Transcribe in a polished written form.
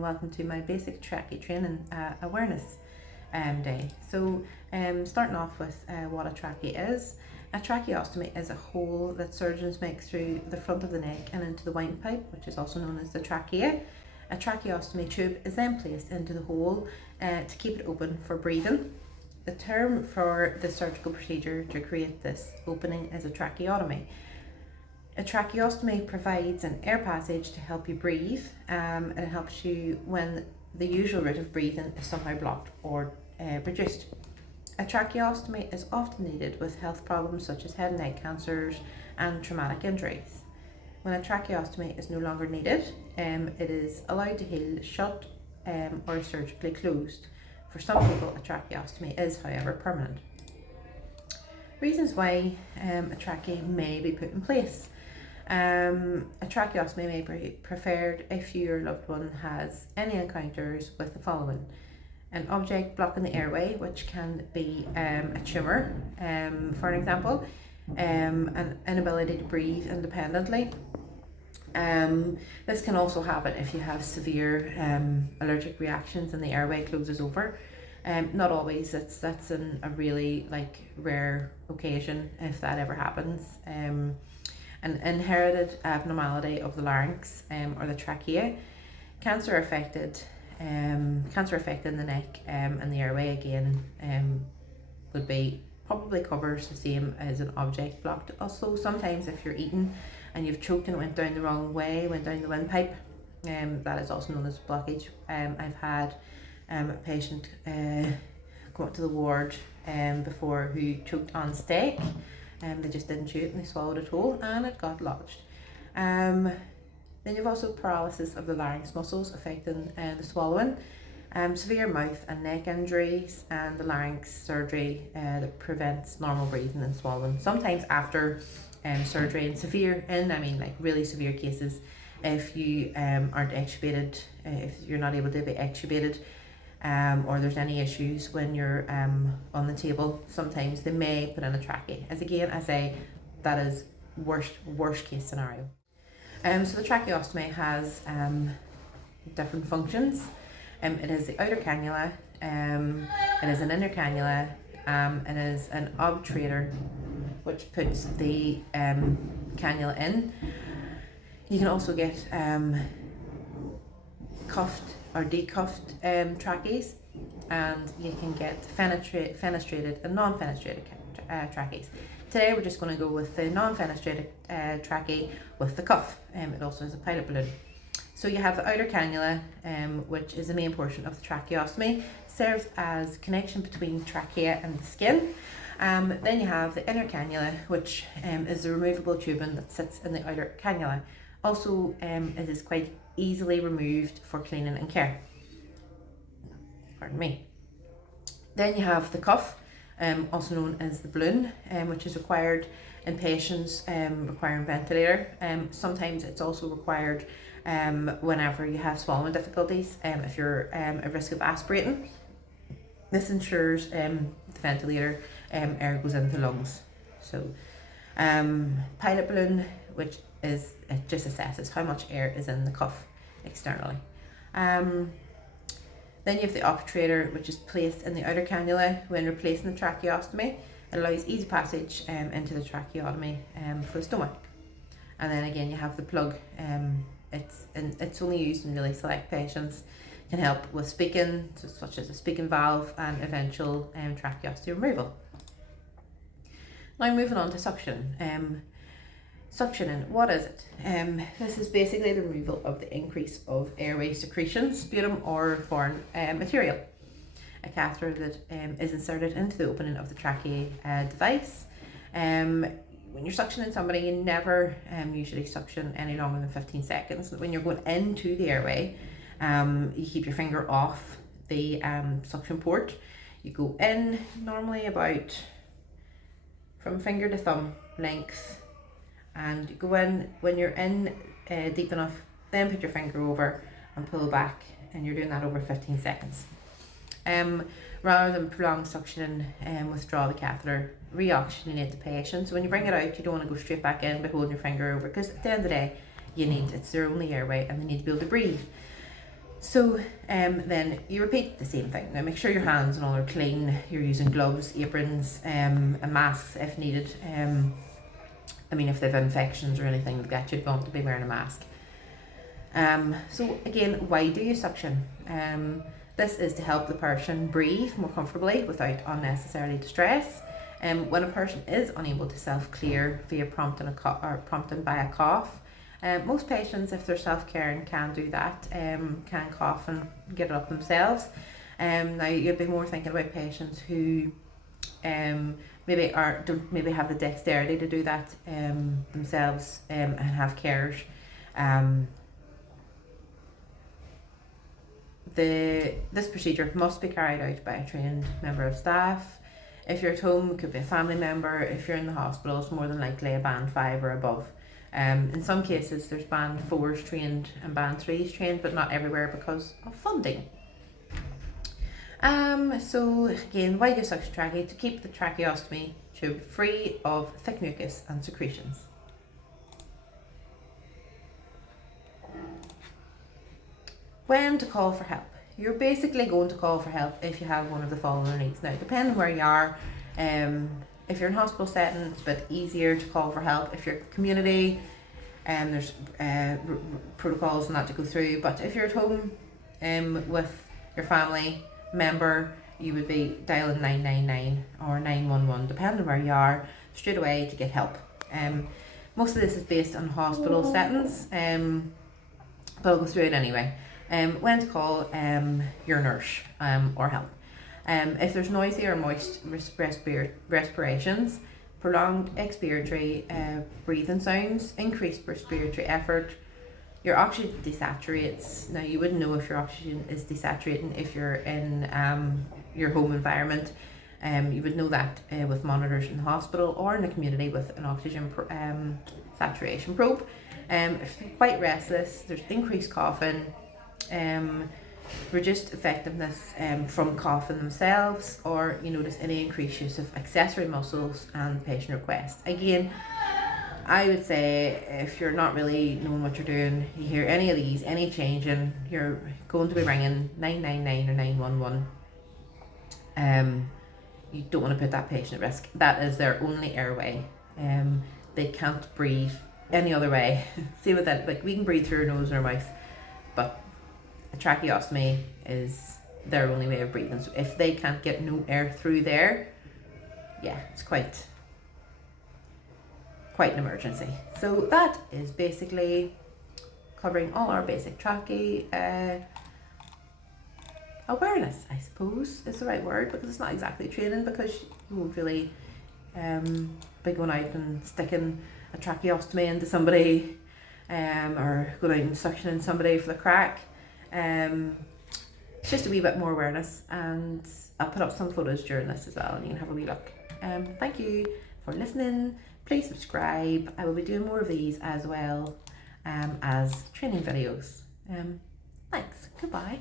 and welcome to my basic trache training awareness day. So starting off with what a trache is. A tracheostomy is a hole that surgeons make through the front of the neck and into the windpipe, which is also known as the trachea. A tracheostomy tube is then placed into the hole to keep it open for breathing. The term for the surgical procedure to create this opening is a tracheotomy. A tracheostomy provides an air passage to help you breathe, and it helps you when the usual route of breathing is somehow blocked or reduced. A tracheostomy is often needed with health problems such as head and neck cancers and traumatic injuries. When a tracheostomy is no longer needed, it is allowed to heal shut or surgically closed. For some people, a tracheostomy is, however, permanent. Reasons why a trache may be put in place. A tracheostomy may be preferred if your loved one has any encounters with the following: an object blocking the airway, which can be a tumour, for an example, an inability to breathe independently. This can also happen if you have severe allergic reactions and the airway closes over. Not always, that's a really rare occasion if that ever happens. An inherited abnormality of the larynx or the trachea, cancer affecting the neck and the airway again would be probably covers the same as an object blocked. Also, sometimes if you're eating and you've choked and it went down the wrong way, went down the windpipe, that is also known as blockage. I've had a patient come up to the ward before who choked on steak. They just didn't chew it and they swallowed it whole and it got lodged. Then you've also paralysis of the larynx muscles affecting the swallowing, severe mouth and neck injuries, and the larynx surgery that prevents normal breathing and swallowing. Sometimes after surgery in really severe cases, if you aren't extubated, if you're not able to be extubated, or there's any issues when you're on the table, sometimes they may put in a trache. As again, I say, that is worst case scenario. So the tracheostomy has different functions. It is the outer cannula, it is an inner cannula, it is an obturator which puts the cannula in. You can also get cuffed or decuffed trachees, and you can get fenestrated and non-fenestrated trachees. Today we're just going to go with the non-fenestrated trache with the cuff. It also has a pilot balloon. So you have the outer cannula, which is the main portion of the tracheostomy, serves as connection between trachea and the skin. Then you have the inner cannula, which is the removable tubing that sits in the outer cannula. Also, it is quite easily removed for cleaning and care. Pardon me. Then you have the cuff, also known as the balloon, which is required in patients requiring ventilator. Sometimes it's also required whenever you have swallowing difficulties, if you're at risk of aspirating. This ensures the ventilator air goes into the lungs. So pilot balloon, which is, it just assesses how much air is in the cuff externally. Then you have the obturator, which is placed in the outer cannula when replacing the tracheostomy. It allows easy passage into the tracheotomy for the stomach. And then again you have the plug. It's only used in really select patients. Can help with speaking, such as a speaking valve and eventual tracheostomy removal. Now moving on to suction. Suctioning, what is it? This is basically the removal of the increase of airway secretion, sputum or foreign material. A catheter that is inserted into the opening of the trachea device. When you're suctioning somebody, you never usually suction any longer than 15 seconds. When you're going into the airway, you keep your finger off the suction port. You go in normally about from finger to thumb length, and you go in when you're in deep enough, then put your finger over and pull back, and you're doing that over 15 seconds. Rather than prolonged suctioning, withdraw the catheter, re-oxygenate the patient. So when you bring it out, you don't want to go straight back in by holding your finger over, because at the end of the day, it's their only airway and they need to be able to breathe. So then you repeat the same thing. Now make sure your hands and all are clean. You're using gloves, aprons, and masks if needed. I mean, if they've infections or anything like that, you'd want to be wearing a mask. So again, why do you suction? This is to help the person breathe more comfortably without unnecessary distress. When a person is unable to self-clear via prompting by a cough, most patients, if they're self-caring, can do that, can cough and get it up themselves. Now you'd be more thinking about patients who maybe don't have the dexterity to do that themselves, and have carers. This procedure must be carried out by a trained member of staff. If you're at home, it could be a family member. If you're in the hospital, it's more than likely a band 5 or above. In some cases, there's band 4s trained and band 3s trained, but not everywhere because of funding. So again, why do suction trache? To keep the tracheostomy tube free of thick mucus and secretions. When to call for help? You're basically going to call for help if you have one of the following needs. Now, depending where you are, if you're in hospital setting, it's a bit easier to call for help. If you're community, there's protocols and that to go through. But if you're at home with your family member, you would be dialing 999 or 911, depending where you are, straight away to get help. Most of this is based on hospital settings, but I'll go through it anyway. When to call your nurse or help. If there's noisy or moist respirations, prolonged expiratory breathing sounds, increased respiratory effort, your oxygen desaturates. Now you wouldn't know if your oxygen is desaturating if you're in your home environment. You would know that with monitors in the hospital or in the community with an oxygen saturation probe. If you're quite restless, there's increased coughing, reduced effectiveness from coughing themselves, or you notice any increased use of accessory muscles and patient request. Again, I would say if you're not really knowing what you're doing, you hear any of these, any changing, you're going to be ringing 999 or 911. You don't want to put that patient at risk. That is their only airway. They can't breathe any other way. Same with that, like we can breathe through our nose and our mouth, but a tracheostomy is their only way of breathing. So if they can't get no air through there, yeah, it's quite an emergency. So that is basically covering all our basic trache awareness, I suppose is the right word, because it's not exactly training, because you won't really be going out and sticking a tracheostomy into somebody or going out and suctioning somebody for the crack. It's just a wee bit more awareness, and I'll put up some photos during this as well and you can have a wee look. Thank you for listening. Please subscribe. I will be doing more of these as well as training videos. Thanks. Goodbye.